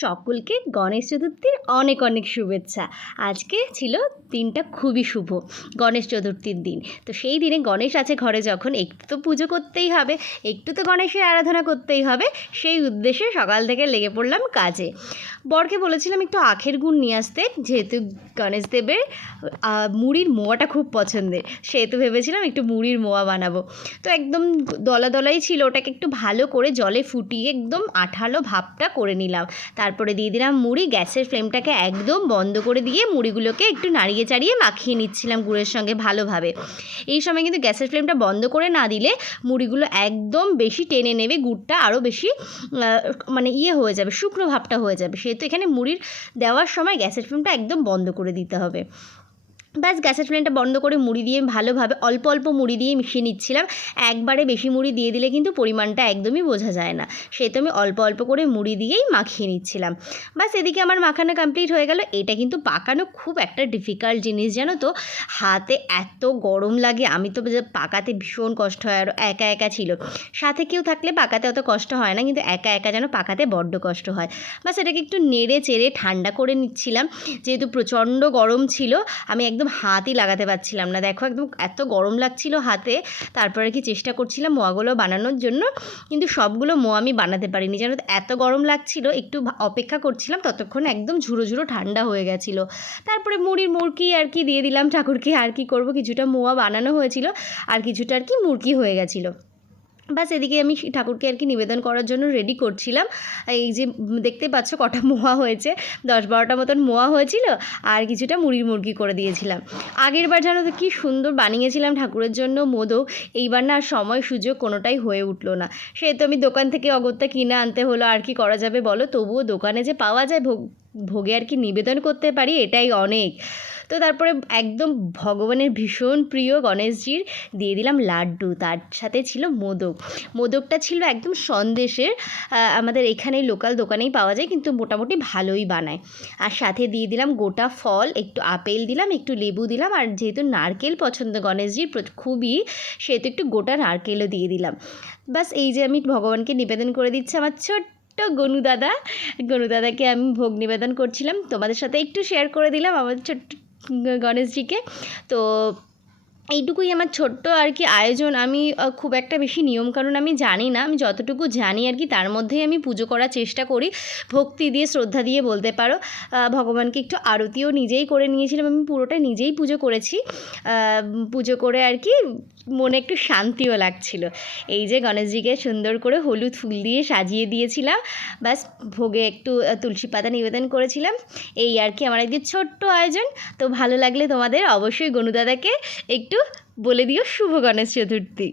সকলকে গণেশ চতুর্থীর অনেক অনেক শুভেচ্ছা। আজকে ছিল দিনটা খুবই শুভ, গণেশ চতুর্থীর দিন। তো সেই দিনে গণেশ আছে ঘরে, যখন একটু তো পুজো করতেই হবে, একটু তো গণেশের আরাধনা করতেই হবে। সেই উদ্দেশ্যে সকাল থেকে লেগে পড়লাম কাজে। বরকে বলেছিলাম একটু আখের গুড় নিয়ে আসতে, যেহেতু গণেশ দেবের মুড়ির মোয়াটা খুব পছন্দের, সেহেতু ভেবেছিলাম একটু মুড়ির মোয়া বানাবো। তো একদম দলা দলাই ছিল, ওটাকে একটু ভালো করে জলে ফুটিয়ে একদম আঠালো ভাবটা করে নিলাম। তারপরে দিয়ে দিলাম মুড়ি, গ্যাসের ফ্লেমটাকে একদম বন্ধ করে দিয়ে মুড়িগুলোকে একটু নাড়িয়ে চাড়িয়ে মাখিয়ে নিচ্ছিলাম গুড়ের সঙ্গে ভালোভাবে। এই সময় কিন্তু গ্যাসের ফ্লেমটা বন্ধ করে না দিলে মুড়িগুলো একদম বেশি টেনে নেবে, গুড়টা আরও বেশি মানে হয়ে যাবে, শুকনো ভাবটা হয়ে যাবে। সেহেতু এখানে মুড়ির দেওয়ার সময় গ্যাসের ফ্লেমটা একদম বন্ধ করে দিতে হবে। ব্যাস, গ্যাসের ফ্লেমটা বন্ধ করে মুড়ি দিয়ে ভালোভাবে অল্প অল্প মুড়ি দিয়ে মিশিয়ে নিচ্ছিলাম। একবারে বেশি মুড়ি দিয়ে দিলে কিন্তু পরিমাণটা একদমই বোঝা যায় না, সেহেতু আমি অল্প অল্প করে মুড়ি দিয়েই মাখিয়ে নিচ্ছিলাম। ব্যাস, এদিকে আমার মাখানো কমপ্লিট হয়ে গেল। এটা কিন্তু পাকানো খুব একটা ডিফিকাল্ট জিনিস, জানো তো। হাতে এত গরম লাগে, আমি তো পাকাতে ভীষণ কষ্ট হয়। আর একা একা ছিল, সাথে কেউ থাকলে পাকাতে অত কষ্ট হয় না, কিন্তু একা একা যেন পাকাতে বড্ড কষ্ট হয়। ব্যাস, এটাকে একটু নেড়ে চেড়ে ঠান্ডা করে নিচ্ছিলাম, যেহেতু প্রচণ্ড গরম ছিল। আমি একদম হাতই লাগাতে পারছিলাম না, দেখো একদম এত গরম লাগছিল হাতে। তারপরে কি চেষ্টা করছিলাম মোয়াগুলো বানানোর জন্য, কিন্তু সবগুলো মোয়া আমি বানাতে পারিনি, জানো তো, এত গরম লাগছিল। একটু অপেক্ষা করছিলাম, ততক্ষণ একদম ঝুড়ো ঝুড়ো ঠান্ডা হয়ে গেছিলো। তারপরে মুড়ির মুড়কি আর কি দিয়ে দিলাম ঠাকুরকে। আর কি করব, কিছুটা মোয়া বানানো হয়েছিল আর কিছুটা আর কি মুড়কি হয়ে গেছিলো। বাস, এদিকে আমি ঠাকুরকে আর কি নিবেদন করার জন্য রেডি করছিলাম। এই যে দেখতে পাচ্ছ কটা মোয়া হয়েছে, 10-12টা মতন মোয়া হয়েছিল, আর কিছুটা মুড়ির মুরগি করে দিয়েছিলাম। আগের বার জানো তো কী সুন্দর বানিয়েছিলাম ঠাকুরের জন্য মোদক, এইবার না সময় সুযোগ কোনোটাই হয়ে উঠলো না। সেহেতু আমি দোকান থেকে অগত্যা কিনে আনতে হলো। আর কি করা যাবে বলো, তবুও দোকানে যে পাওয়া যায় ভোগে আর কি নিবেদন করতে পারি, এটাই অনেক। তো তারপরে একদম ভগবানের ভীষণ প্রিয় গণেশজির দিয়ে দিলাম লাড্ডু, তার সাথে ছিল মোদকটা ছিল একদম সন্দেশের। আমাদের এখানে লোকাল দোকানেই পাওয়া যায়, কিন্তু মোটামুটি ভালোই বানায়। আর সাথে দিয়ে দিলাম গোটা ফল, একটু আপেল দিলাম, একটু লেবু দিলাম, আর যেহেতু নারকেল পছন্দ গণেশজির খুবই, সেহেতু একটু গোটা নারকেলও দিয়ে দিলাম। বাস, এই যে আমি ভগবানকে নিবেদন করে দিচ্ছি। আমার ছোট্ট গনুদাদাকে আমি ভোগ নিবেদন করছিলাম, তোমাদের সাথে একটু শেয়ার করে দিলাম আমার ছোট্ট গণেশজিকে। তো এইটুকুই আমার ছোট্ট আর কি আয়োজন। আমি খুব একটা বেশি নিয়মকানুন আমি জানি না, আমি যতটুকু জানি আর কি তার মধ্যেই আমি পুজো করার চেষ্টা করি, ভক্তি দিয়ে শ্রদ্ধা দিয়ে বলতে পারো। ভগবানকে একটু আরতিও নিজেই করে নিয়েছিলাম, আমি পুরোটা নিজেই পুজো করেছি। পুজো করে আর কি মনে একটু শান্তিও লাগছিল। এই যে গণেশজিকে সুন্দর করে হলুদ ফুল দিয়ে সাজিয়ে দিয়েছিলাম, ব্যাস ভোগে একটু তুলসী পাতা নিবেদন করেছিলাম। এই আর কি আমার একদিন ছোট্ট আয়োজন। তো ভালো লাগলে তোমাদের অবশ্যই গনুদাদাকে একটু বলে দিও শুভ গণেশ চতুর্থী।